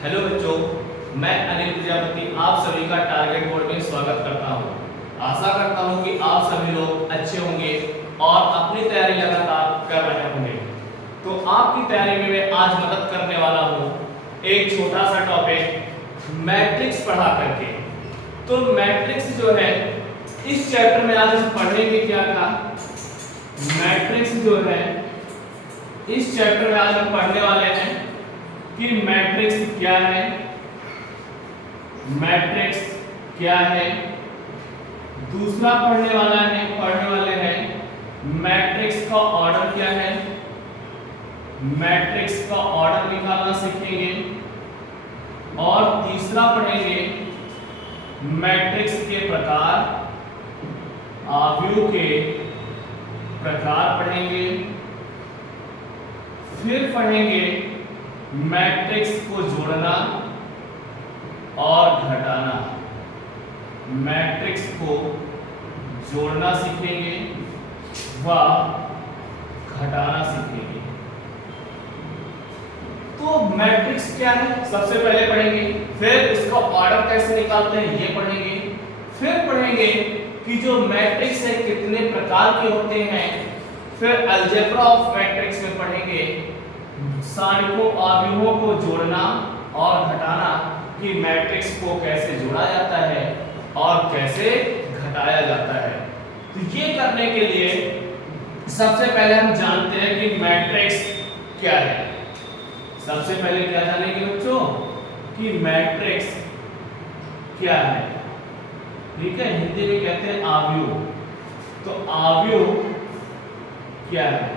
Hello बच्चों, मैं अनिल प्रजापति आप सभी का टारगेट बोर्ड में स्वागत करता हूं। आशा करता हूं कि आप सभी लोग अच्छे होंगे और अपनी तैयारी लगातार कर रहे होंगे। तो आपकी तैयारी में मैं आज मदद करने वाला हूं एक छोटा सा टॉपिक मैट्रिक्स पढ़ा करके। तो मैट्रिक्स जो है इस चैप्टर में आज हम पढ़ेंगे क्या था। मैट्रिक्स जो है इस चैप्टर में आज हम पढ़ने वाले हैं कि मैट्रिक्स क्या है, मैट्रिक्स क्या है। दूसरा पढ़ने वाले हैं मैट्रिक्स का ऑर्डर क्या है, मैट्रिक्स का ऑर्डर निकालना सीखेंगे। और तीसरा पढ़ेंगे मैट्रिक्स के प्रकार, आव्यूह के प्रकार पढ़ेंगे। फिर पढ़ेंगे मैट्रिक्स को जोड़ना और घटाना, मैट्रिक्स को जोड़ना सीखेंगे व घटाना सीखेंगे। तो मैट्रिक्स क्या है सबसे पहले पढ़ेंगे, फिर इसका ऑर्डर कैसे निकालते हैं ये पढ़ेंगे। फिर पढ़ेंगे कि जो मैट्रिक्स है कितने प्रकार के होते हैं। फिर अलजेब्रा ऑफ मैट्रिक्स में पढ़ेंगे सारणिकों आव्यूहों को जोड़ना और घटाना, कि मैट्रिक्स को कैसे जोड़ा जाता है और कैसे घटाया जाता है। तो ये करने के लिए सबसे पहले हम जानते हैं कि मैट्रिक्स क्या है। सबसे पहले क्या जानेंगे बच्चों कि मैट्रिक्स क्या है। ठीक है, हिंदी में कहते हैं आव्यूह। तो आव्यूह क्या है,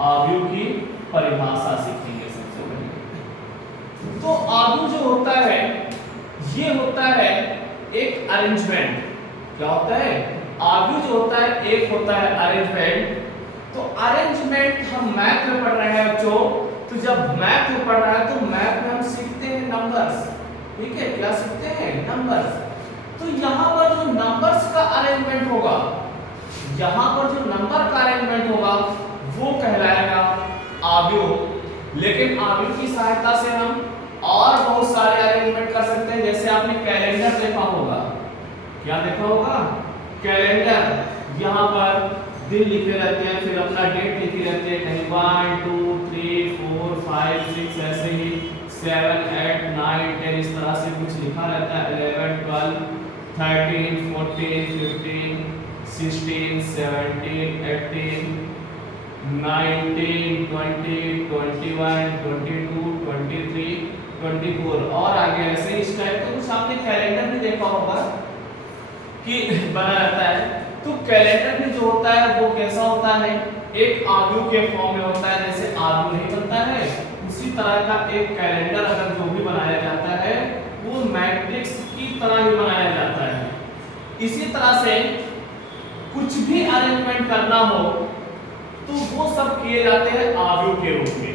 आव्यूह की परिभाषा सीखेंगे सबसे पहले। तो आव्यूह जो होता है ये होता है एक अरेंजमेंट। क्या होता है, आव्यूह जो होता है एक होता है अरेंजमेंट। तो अरेंजमेंट हम मैथ में पढ़ रहे हैं बच्चों। तो जब मैथ में पढ़ रहे हैं तो मैथ में हम सीखते हैं नंबर्स। ठीक है, क्या सीखते हैं, नंबर्स। तो यहाँ पर जो नंबर्स का अरेंजमेंट होगा, यहाँ पर जो नंबर का अरेंजमेंट होगा वो कहलाएगा आव्यूह। लेकिन आव्यूह की सहायता से हम और बहुत सारे अरेंजमेंट कर सकते हैं। जैसे आपने कैलेंडर देखा होगा, क्या देखा होगा, कैलेंडर। यहाँ पर दिन लिखे रहते हैं, फिर अपना डेट लिखी रहती है, कहीं 1 2 3 4 5 6 ऐसे ही 7 8 9 10 इस तरह से कुछ लिखा रहता है। 11 12 13 14 15 16 17 18 19 20 21 22 23 24 और आगे ऐसे इस टाइप का कुछ आपने कैलेंडर भी देखा होगा कि बना रहता है। तो कैलेंडर में जो होता है वो कैसा होता है, एक आव्यूह के फॉर्म में होता है। जैसे आव्यूह नहीं बनता है उसी तरह का एक कैलेंडर अगर जो भी बनाया जाता है वो मैट्रिक्स की तरह ही बनाया जाता है। इसी तरह से कुछ भी अरेंजमेंट करना हो तो वो सब किए जाते हैं आव्यूह के रूप में।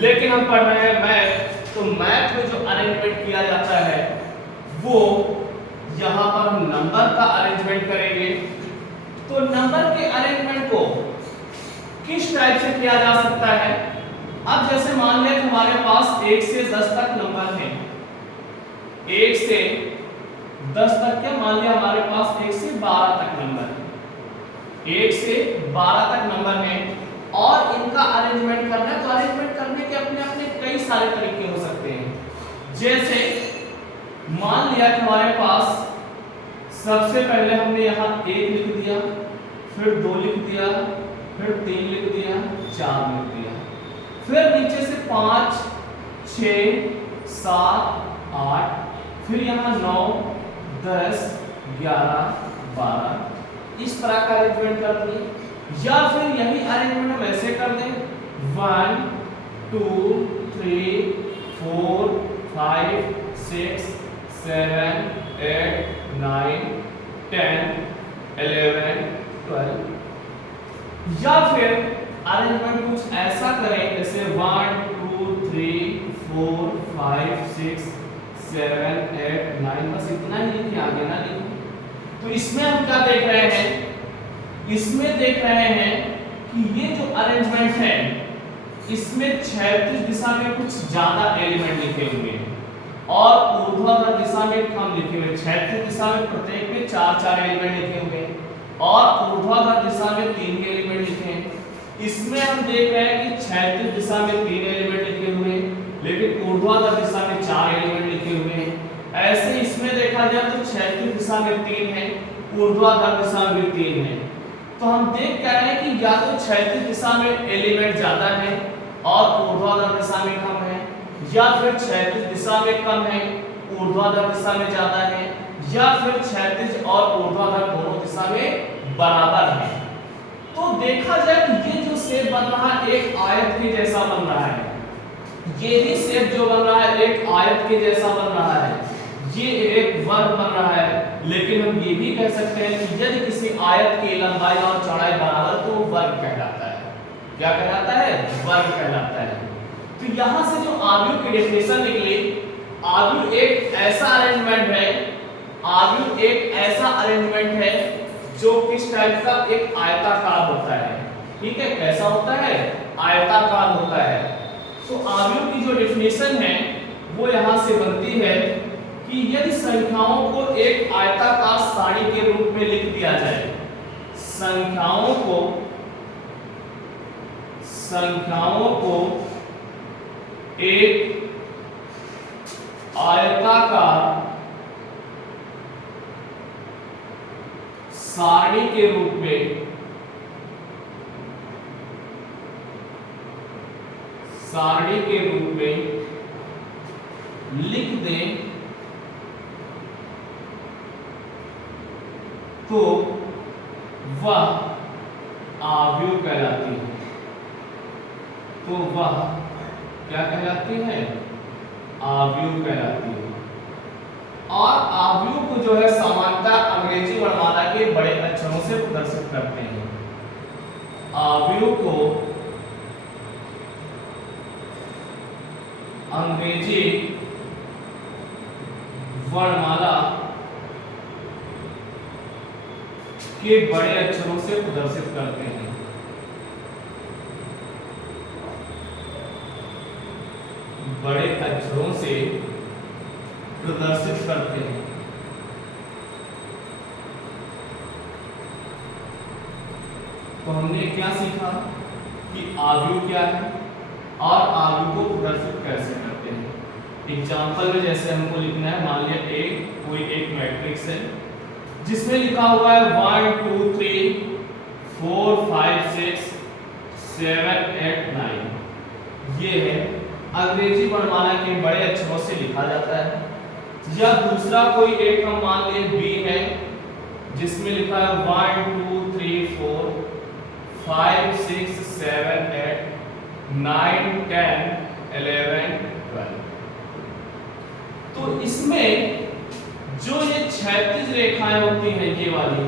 लेकिन हम पढ़ रहे हैं मैथ, तो मैथ में जो अरेंजमेंट किया जाता है वो यहाँ पर हम नंबर का अरेंजमेंट करेंगे। तो नंबर के अरेंजमेंट को किस टाइप से किया जा सकता है। अब जैसे मान लें हमारे पास 1 से 10 तक नंबर है, 1 से 10 तक, क्या मान लिया हमारे पास 1 से 12 तक नंबर है, 1 से 12 तक नंबर है और इनका अरेंजमेंट करना है। तो अरेंजमेंट करने के अपने अपने कई सारे तरीके हो सकते हैं। जैसे मान लिया कि हमारे पास सबसे पहले हमने यहाँ 1 लिख दिया, फिर 2 लिख दिया, फिर 3 लिख दिया, 4 लिख दिया, फिर नीचे से 5 6 7 8, फिर यहाँ 9 10 11 12 इस तरह का अरेंजमेंट कर दिए। या फिर यही अरेंजमेंट हम ऐसे कर दें 1 2 3 4 5 6 7 8 9 10 11 12। या फिर अरेंजमेंट कुछ ऐसा करें जैसे 1 2 3 4 5 6 7 8 9, बस इतना ही लिखिए, आगे ना लिखिए। तो इसमें हम क्या देख रहे हैं, इसमें देख रहे हैं कि ये जो अरेंजमेंट है इसमें क्षैतिज दिशा में कुछ ज्यादा एलिमेंट लिखे हुए हैं और ऊर्ध्वाधर दिशा में कम लिखे हुए। क्षैतिज दिशा में प्रत्येक में 4-4 एलिमेंट लिखे हुए हैं और ऊर्ध्वाधर दिशा में 3 एलिमेंट लिखे हैं। इसमें हम देख रहे हैं कि क्षैतिज दिशा में 3 एलिमेंट लिखे हुए हैं लेकिन ऊर्ध्वाधर दिशा में 4 एलिमेंट लिखे हुए हैं। ऐसे इसमें देखा जाए तो क्षैतिज दिशा में 3 है, ऊर्ध्वाधर दिशा में भी 3 है। तो हम देख कह रहे हैं कि या तो क्षैतिज दिशा में एलिमेंट ज्यादा है और ऊर्ध्वाधर दिशा में कम है, या फिर क्षैतिज दिशा में कम है ऊर्ध्वाधर दिशा में ज्यादा है, या फिर क्षैतिज और ऊर्ध्वाधर दोनों दिशा में बराबर है। तो देखा जाए कि ये जो शेप बन रहा है एक आयत के जैसा बन रहा है, ये भी शेप जो बन रहा है एक आयत के जैसा बन रहा है, ये एक वर्ग बन रहा है। लेकिन हम ये भी कह सकते हैं कि यदि किसी आयत की लंबाई और चौड़ाई बराबर तो वर्ग कहलाता है। क्या कहलाता है? वर्ग कहलाता है। तो यहां से जो आव्यूह की डेफिनेशन निकली, आव्यूह एक ऐसा अरेंजमेंट है, आव्यूह एक ऐसा अरेंजमेंट है जो किस टाइप का, एक आयताकार होता है। ठीक है, कैसा होता है? आयताकार होता है। तो आव्यूह की जो डेफिनेशन है वो यहां से बनती है कि यदि संख्याओं को एक आयताकार सारणी के रूप में लिख दिया जाए, संख्याओं को एक आयताकार सारणी के रूप में लिख दें तो वह आव्यूह कहलाती है। तो वह क्या कहलाती है? आव्यूह कहलाती है। और आव्यूह को जो है सामान्यतः अंग्रेजी वर्णमाला के बड़े अक्षरों से प्रदर्शित करते हैं। आव्यूह को अंग्रेजी वर्णमाला के बड़े अक्षरों से प्रदर्शित करते हैं। बड़े अक्षरों से प्रदर्शित करते हैं। तो हमने क्या सीखा कि आव्यूह क्या है और आव्यूह को प्रदर्शित कैसे करते हैं। एग्जाम्पल में जैसे हमको लिखना है, मान लिया कोई एक मैट्रिक्स है जिसमें लिखा हुआ है 1 2 3 4 5 6 7 8 9। ये है अंग्रेजी वर्णमाला के बड़े अक्षरों से लिखा जाता है। या दूसरा कोई एक हम मान लिए बी है जिसमें लिखा है 1 2 3 4 5 6 7 8 9 10 11 12। तो इसमें जो ये क्षैतिज रेखाएं होती हैं, ये वाली,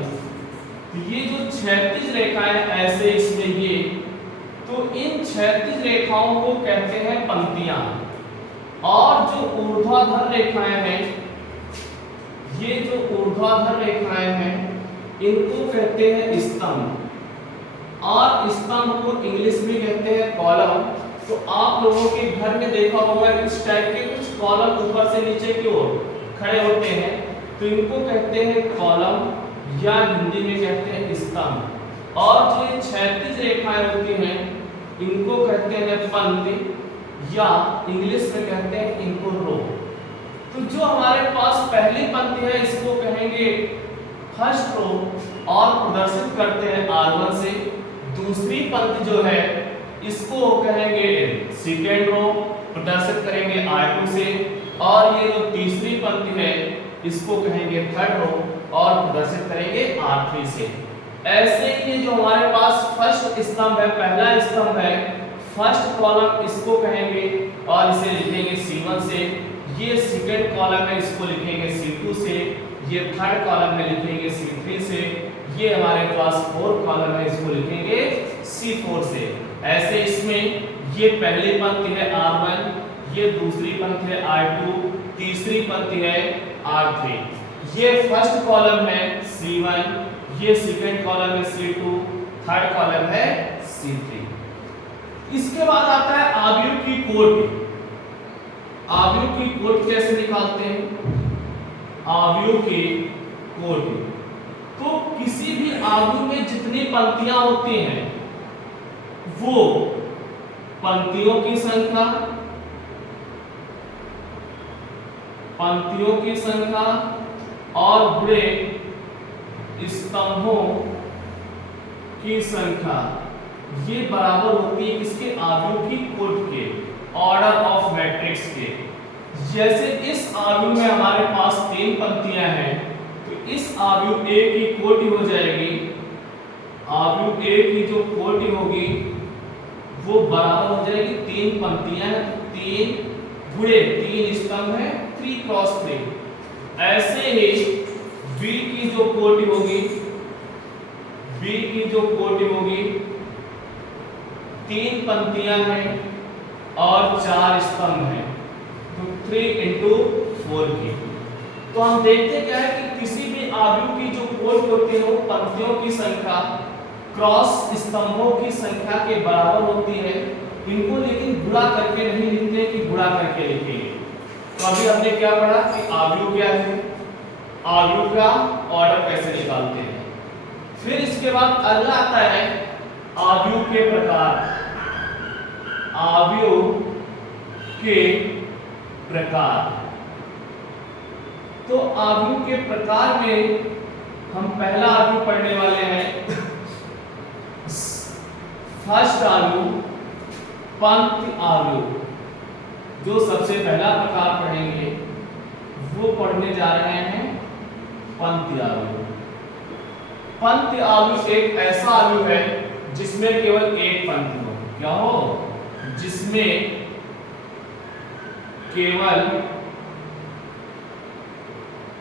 तो ये जो क्षैतिज रेखाएं ऐसे इसमें ये, तो इन क्षैतिज रेखाओं को कहते हैं पंक्तियां। और जो ऊर्ध्वाधर रेखाएं हैं, ये जो ऊर्ध्वाधर रेखाएं हैं इनको कहते हैं स्तंभ। और स्तंभ को इंग्लिश में कहते हैं कॉलम। तो आप लोगों के घर में देखा होगा इस टाइप के कुछ कॉलम ऊपर से नीचे की ओर खड़े होते हैं, तो इनको कहते हैं कॉलम या हिंदी में कहते हैं स्तंभ। और जो ये क्षैतिज रेखाएं होती हैं इनको कहते हैं पंक्ति या इंग्लिश में कहते हैं इनको रो। तो जो हमारे पास पहली पंक्ति है इसको कहेंगे फर्स्ट रो और प्रदर्शित करते हैं R1 से। दूसरी पंक्ति जो है इसको कहेंगे सेकेंड रो, प्रदर्शित करेंगे R2 से। और ये जो तीसरी पंक्ति है इसको कहेंगे थर्ड रो और प्रदर्शित करेंगे R3 से। ऐसे ही जो हमारे पास फर्स्ट स्तंभ है, पहला स्तंभ है, फर्स्ट कॉलम इसको कहेंगे और इसे लिखेंगे C1 से। ये सेकंड कॉलम है इसको लिखेंगे C2 से। ये थर्ड कॉलम में लिखेंगे C3 से। ये हमारे पास फोर्थ कॉलम है इसको लिखेंगे C4 से। ऐसे इसमें ये पहली पंक्ति है R1, ये दूसरी पंक्ति है R2, तीसरी पंक्ति है R3। ये फर्स्ट कॉलम है C1, ये सेकंड कॉलम है C2, थर्ड कॉलम है C3। इसके बाद आता है आव्यूह की कोटि। आव्यूह की कोटि कैसे निकालते हैं? आव्यूह की कोटि, तो किसी भी आव्यूह में जितनी पंक्तियां होती हैं वो पंक्तियों की संख्या, पंक्तियों की संख्या और बुरे स्तंभों की संख्या ये बराबर होती है किसके? आव्यूह की कोटि के, ऑर्डर ऑफ मैट्रिक्स के। जैसे इस आव्यूह में हमारे पास 3 पंक्तियां हैं, तो इस आव्यूह ए की कोटि हो जाएगी, आव्यूह ए की जो कोटि होगी वो बराबर हो जाएगी 3 पंक्तियां हैं, 3 गुणे 3 स्तंभ है, 3 क्रॉस 3। ऐसे ही बी की जो कोटि होगी, बी की जो कोटि होगी 3 पंक्तियां हैं और 4 स्तंभ हैं, तो 3 into 4 की। तो हम देखते क्या है कि किसी भी आव्यूह की जो कोटि होती है वो पंक्तियों की संख्या क्रॉस स्तंभों की संख्या के बराबर होती है। इनको लेकिन गुणा करके नहीं लिखते कि गुणा करके लिखेंगे। तो अभी हमने क्या पढ़ा कि आव्यूह क्या है, आव्यूह का ऑर्डर कैसे निकालते हैं। फिर इसके बाद अगला आता है आव्यूह के प्रकार। आव्यूह के प्रकार, तो आव्यूह के प्रकार में हम पहला आव्यूह पढ़ने वाले हैं। फर्स्ट आव्यूह पंक्ति आव्यूह, जो सबसे पहला प्रकार पढ़ेंगे वो पढ़ने जा रहे हैं पंक्ति आव्यूह। पंक्ति आव्यूह एक ऐसा आव्यूह है जिसमें केवल एक पंक्ति हो। क्या हो? जिसमें केवल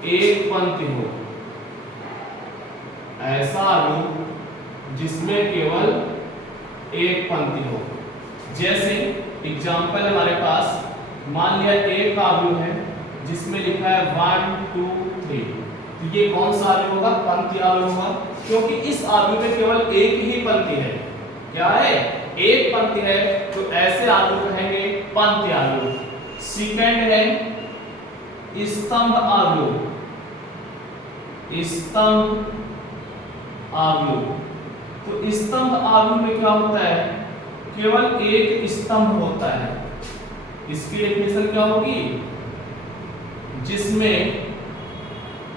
एक पंक्ति हो। ऐसा आव्यूह जिसमें केवल एक पंक्ति हो। जैसे एग्जाम्पल हमारे पास, मान लिया एक आव्यूह है जिसमें लिखा है 1 2 3, तो ये कौन सा आव्यूह होगा? पंक्ति आव्यूह होगा, क्योंकि इस आव्यूह में केवल एक ही पंक्ति है। क्या है? एक पंक्ति है, तो ऐसे आव्यूह कहेंगे पंक्ति आव्यूह। सेकंड है स्तंभ आव्यूह। स्तंभ आव्यूह, तो स्तंभ आव्यूह में क्या होता है? केवल एक स्तंभ होता है। इसकी डेफिनेशन क्या होगी? जिसमें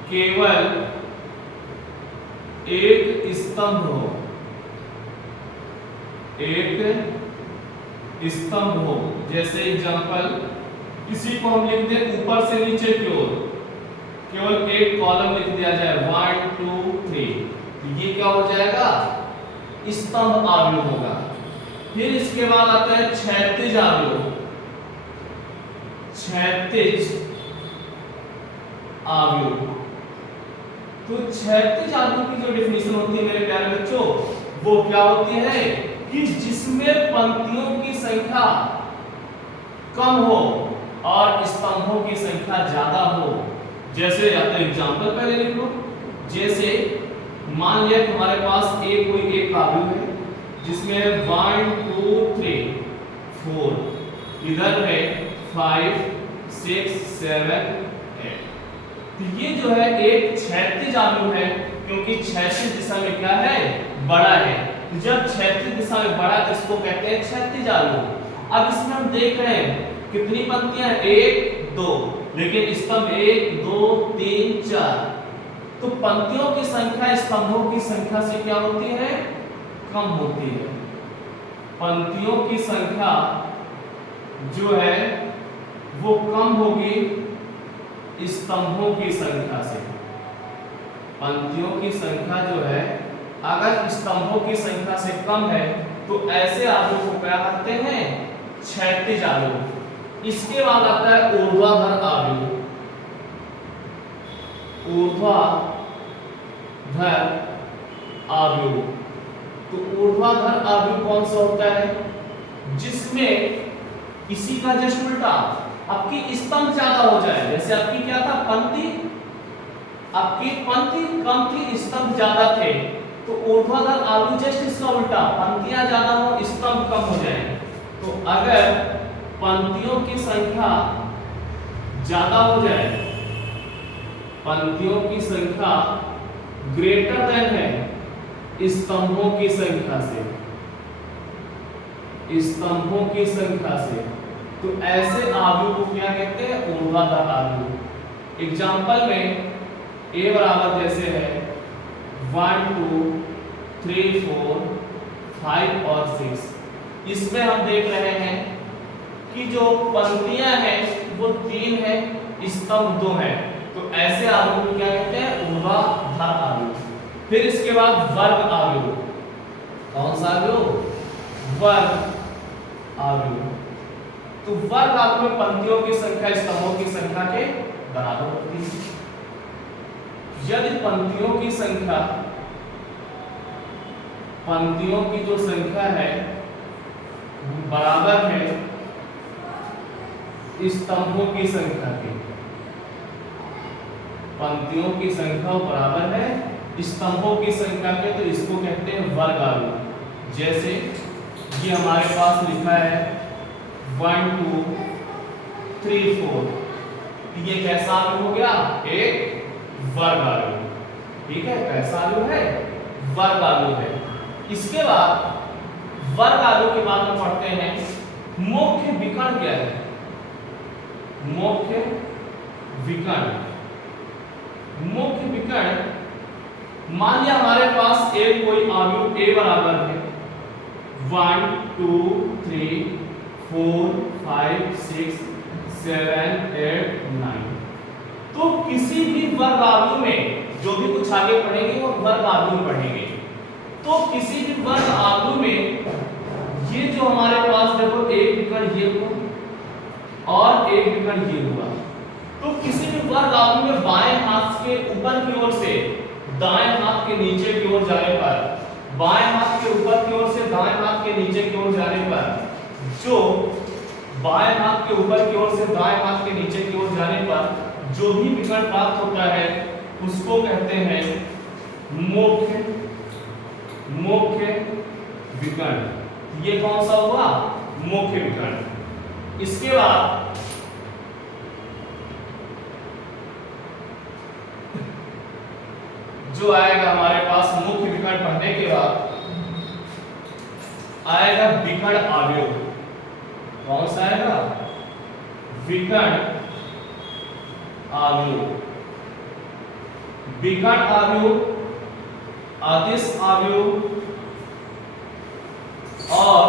केवल एक स्तंभ हो, एक स्तंभ हो। जैसे एग्जांपल, किसी को हम लिख दें ऊपर से नीचे की ओर, केवल एक कॉलम लिख दिया जाए 1 2 3, तो ये क्या हो जाएगा? स्तंभ आव्यूह होगा। फिर इसके बाद आता है क्षैतिज आव्यूह। क्षैतिज आव्यूह, तो क्षैतिज आव्यूह की जो डेफिनेशन होती है मेरे प्यारे बच्चों, वो क्या होती है कि जिसमें पंक्तियों की संख्या कम हो और स्तंभों की संख्या ज्यादा हो। जैसे या तो एग्जांपल पहले लिख लो। जैसे मान लिया हमारे पास कोई एक आव्यूह है जिसमें 1 2 3 4, इधर है 5 6 7 8। तो ये जो है एक क्षैतिज आव्यूह है, क्योंकि क्षैतिज दिशा में क्या है? बड़ा है। तो जब क्षैतिज दिशा में बड़ा तो इसको कहते हैं क्षैतिज आव्यूह। अब इसमें हम देख रहे हैं कितनी पंक्तियां? 1 2, लेकिन स्तंभ 1 2 3 4। तो पंक्तियों की संख्या स्तंभों की संख्या से क्या होती है? कम होती है। पंक्तियों की संख्या जो है वो कम होगी स्तंभों की संख्या से। पंक्तियों की संख्या जो है अगर स्तंभों की संख्या से कम है तो ऐसे आव्यूह को क्या कहते हैं? क्षैतिज आव्यूह। इसके बाद आता है ऊर्ध्वाधर आव्यूह। ऊर्ध्वाधर आव्यूह, तो ऊर्ध्वाधर आव्यूह कौन सा होता है? जिसमें इसी का जस्ट उल्टा आपकी स्तंभ ज्यादा हो जाए। जैसे आपकी क्या था? पंक्ति, आपकी पंक्ति कम थी, स्तंभ ज्यादा थे। तो ऊर्ध्वाधर आव्यूह जस्ट इसका उल्टा, पंक्तियां ज्यादा हो स्तंभ कम हो जाए। तो अगर पंक्तियों की संख्या ज्यादा हो जाए, पंक्तियों की संख्या ग्रेटर देन है स्तंभों की संख्या से, स्तंभों की संख्या से, तो ऐसे आव्यूह को क्या कहते हैं? ऊर्ध्वाधर आव्यूह। एग्जाम्पल में a बराबर जैसे है 1 2 3 4 5 और 6, इसमें हम देख रहे हैं कि जो पंक्तियां हैं वो 3 है, स्तंभ 2 है, तो ऐसे आव्यूह को क्या कहते हैं? ऊर्ध्वाधर आव्यूह। फिर इसके बाद वर्ग आव्यूह। कौन सा आव्यूह? वर्ग आव्यूह। तो वर्ग आव्यूह में पंक्तियों की संख्या स्तंभों की संख्या के बराबर होती है। यदि पंक्तियों की संख्या, पंक्तियों की जो संख्या है बराबर है स्तंभों की संख्या के, पंक्तियों की संख्या बराबर है स्तंभों की संख्या के, तो इसको कहते हैं वर्ग आव्यूह। जैसे ये हमारे पास लिखा है 1 2 3 4, ये कैसा आव्यूह हो गया? एक वर्ग आव्यूह। ठीक है, कैसा आव्यूह है? वर्ग आव्यूह है। इसके बाद वर्ग आव्यूह के बाद हम पढ़ते हैं मुख्य विकर्ण क्या है? मुख्य विकर्ण। मुख्य विकर्ण, मान लिया हमारे पास एक कोई आव्यूह a बराबर है 1 2 3 4 5 6 7 8 9, तो किसी भी वर्ग आव्यूह में, जो भी कुछ आगे पढ़ेंगे वो वर्ग आव्यूह पढ़ेंगे, तो किसी भी वर्ग आव्यूह में ये जो हमारे पास देखो एक विकर्ण ये हुआ और एक विकर्ण ये हुआ, तो किसी भी वर्ग आव्यूह में बाएं हाथ के ऊपर की ओर से दाएं हाथ के नीचे की ओर जाने पर, बाएं हाथ के ऊपर की ओर से दाएं हाथ के नीचे की ओर जाने पर, जो बाएं हाथ के ऊपर की ओर से दाएं हाथ के नीचे की ओर जाने पर जो भी विकर्ण प्राप्त होता है उसको कहते हैं मुख्य विकर्ण। ये कौन सा हुआ? मुख्य विकर्ण। इसके बाद जो आएगा हमारे पास मुख्य विकर्ण पढ़ने के बाद आएगा विकर्ण आव्यूह। कौन सा आएगा? विकर्ण आव्यूह। विकर्ण आव्यूह, अदिश आव्यूह और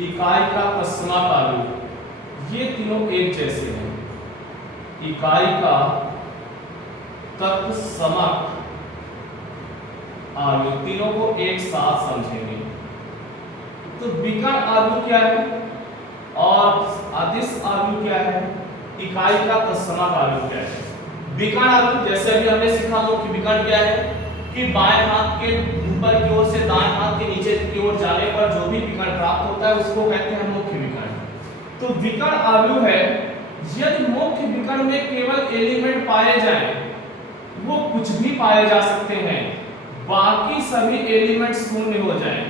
इकाई का तत्समक आव्यूह, ये तीनों एक जैसे हैं। इकाई का तत्समक आव्यूह, तीनों को एक साथ समझेंगे। तो विकर्ण आव्यूह क्या है और अदिश आव्यूह क्या है, इकाई का तत्समक आव्यूह क्या है? विकर्ण आव्यूह जैसे अभी हमने सीखा मुख्य विकर्ण क्या है कि बाएं हाथ के ऊपर की ओर से दाएं हाथ के नीचे की ओर जाने पर जो भी विकर्ण प्राप्त होता है उसको कहते हैं मुख्य विकर्ण। तो विकर्ण आव्यूह है यदि मुख्य विकर्ण में केवल एलिमेंट पाए जाएं, वो कुछ भी पाए जा सकते हैं, बाकी सभी एलिमेंट शून्य हो जाएं,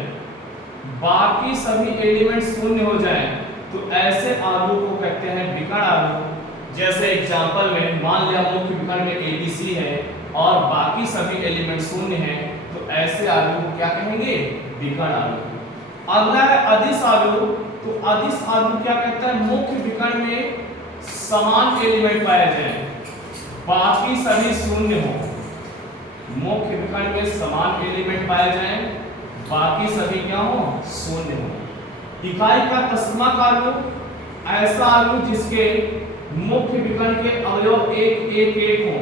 बाकी सभी एलिमेंट शून्य हो जाएं, तो ऐसे आव्यूह को कहते हैं विकर्ण आव्यूह। जैसे एग्जांपल में मान लिया मुख्य विकर्ण में ABC है और बाकी सभी एलिमेंट शून्य हैं, तो ऐसे आव्यूह को क्या कहेंगे? विकर्ण आव्यूह। अगला है अदिश आव्यूह। तो अदिश आव्यूह क्या कहता है? मुख्य विकर्ण में समान एलिमेंट पाए जाएं, बाकी सभी शून्य हो। मुख्य विकर्ण में समान एलिमेंट पाए जाएं, बाकी सभी क्या हो? शून्य हो। इकाई का तत्समक आव्यूह, ऐसा आव्यूह जिसके मुख्य विकर्ण के अवयव एक हो,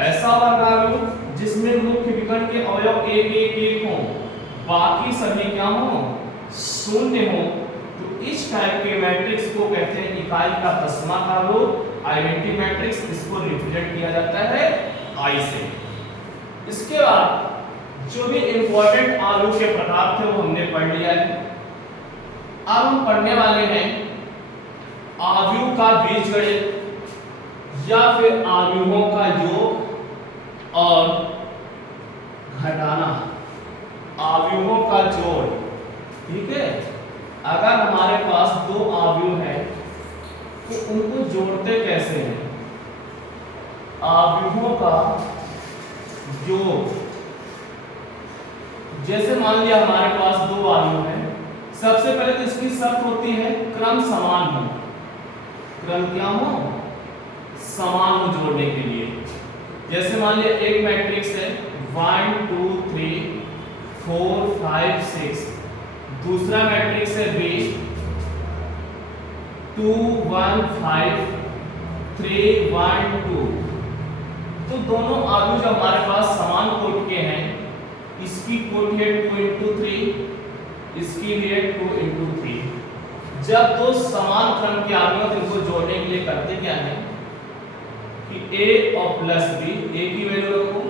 ऐसा वर्ग आव्यूह जिसमें मुख्य विकर्ण के अवयव एक हो, बाकी सभी क्या हो? शून्य हो। तो इस टाइप के मैट्रिक्स को कहते हैं इकाई का तत्समक आव्यूह, आइडेंटिटी मैट्रिक्स। इसको रिप्रेजेंट किया जाता है I से। इसके बाद जो भी इंपॉर्टेंट आव्यूह के प्रकार थे वो हमने पढ़ लिया है। अब हम पढ़ने वाले हैं आव्यूह का बीजगणित या फिर आव्यूहों का योग और घटाना, आव्यूहों का जोड़। ठीक है, अगर हमारे पास दो अवयव हैं तो उनको जोड़ते कैसे हैं? अवयवों का योग। जैसे मान लिया हमारे पास दो अवयव हैं, सबसे पहले तो इसकी शर्त होती है क्रम समान हो। क्रम क्या हो? समान हो जोड़ने के लिए। जैसे मान लिया एक मैट्रिक्स है 1 2 3 4 5 6, दूसरा मैट्रिक्स है B 2 1 5 3 1 2। तो दोनों अवयव जो हमारे पास समान कोटि के हैं, इसकी कोटि है 2 into 3, इसकी भी है 2 into 3। जब दो समान क्रम के अवयव इनको जोड़ने के लिए करते क्या है कि a और प्लस b, a की वैल्यू रखो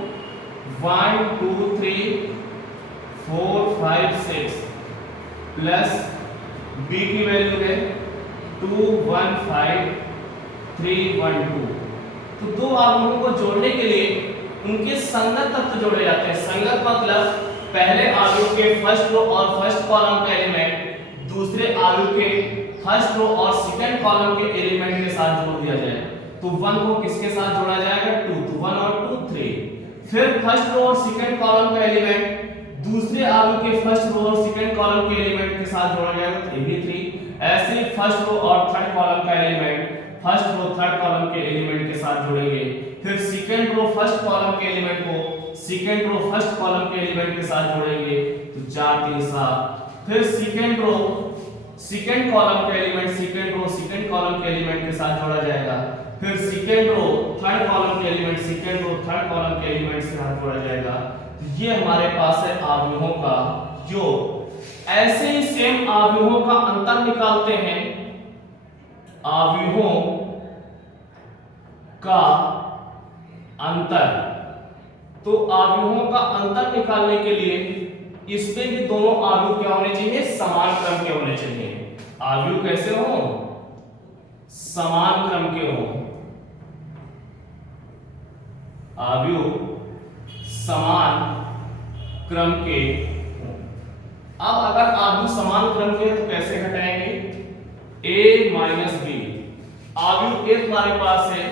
1 2 3 4 5 6 प्लस b की वैल्यू है 2 1 5 3 1 2। तो दो अवयवों को जोड़ने के लिए उनके संगत तत्व जोड़े जाते हैं। संगत मतलब पहले अवयव के फर्स्ट रो और फर्स्ट कॉलम का एलिमेंट दूसरे अवयव के फर्स्ट रो और सेकंड कॉलम के एलिमेंट के साथ जोड़ दिया जाए। तो 1 को किसके साथ जोड़ा जाएगा? 2। तो 1 और 2 3। फिर फर्स्ट रो और सेकंड कॉलम का एलिमेंट दूसरे अवयव के फर्स्ट रो और सेकंड कॉलम के एलिमेंट के साथ जोड़ा जाएगा, 3 भी 3। ऐसे फर्स्ट रो और थर्ड कॉलम का element first row third column के एलिमेंट के साथ जोड़ेंगे। फिर सेकंड रो फर्स्ट कॉलम के एलिमेंट को सेकंड रो फर्स्ट कॉलम के एलिमेंट के साथ जोड़ेंगे, तो 4 3 7। फिर सेकंड रो सेकंड कॉलम का element second row second column के एलिमेंट के साथ जोड़ा जाएगा। फिर सेकंड रो थर्ड कॉलम के element second row third column के एलिमेंट से साथ जोड़ा जाएगा। तो ये हमारे पास है अवयवों का योग। ऐसे ही सेम अवयवों का अंतर निकालते हैं। अवयवों का अंतर, तो अवयवों का अंतर निकालने के लिए इसमें भी दोनों अवयव क्या होने चाहिए? समान क्रम के होने चाहिए। अवयव कैसे हो? समान क्रम के हो। अवयव समान क्रम के। अब अगर अवयव समान क्रम के तो कैसे घटाएंगे? a minus b। अवयव a तुम्हारे पास है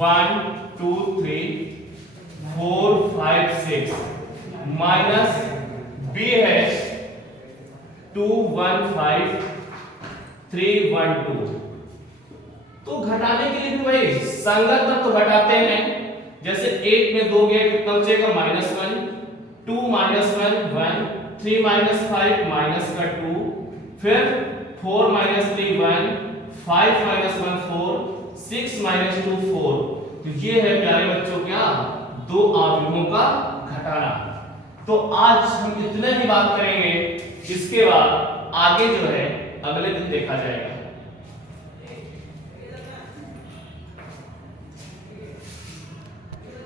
1 2 3 4 5 6 माइनस b है 2 1 5 3 1 2। तो घटाने के लिए भी वही संगत तत्व तो घटाते हैं। जैसे 8 में 2 गए कितना बचेगा? -1, 2 -1 1, 3 -5 माइनस का 2, फिर 4 - 3 1, 5 - 1 4, 6 - 2 4। तो ये है प्यारे बच्चों क्या? दो अवयवों का घटाना। तो आज हम इतने ही बात करेंगे, इसके बाद आगे जो है अगले दिन देखा जाएगा।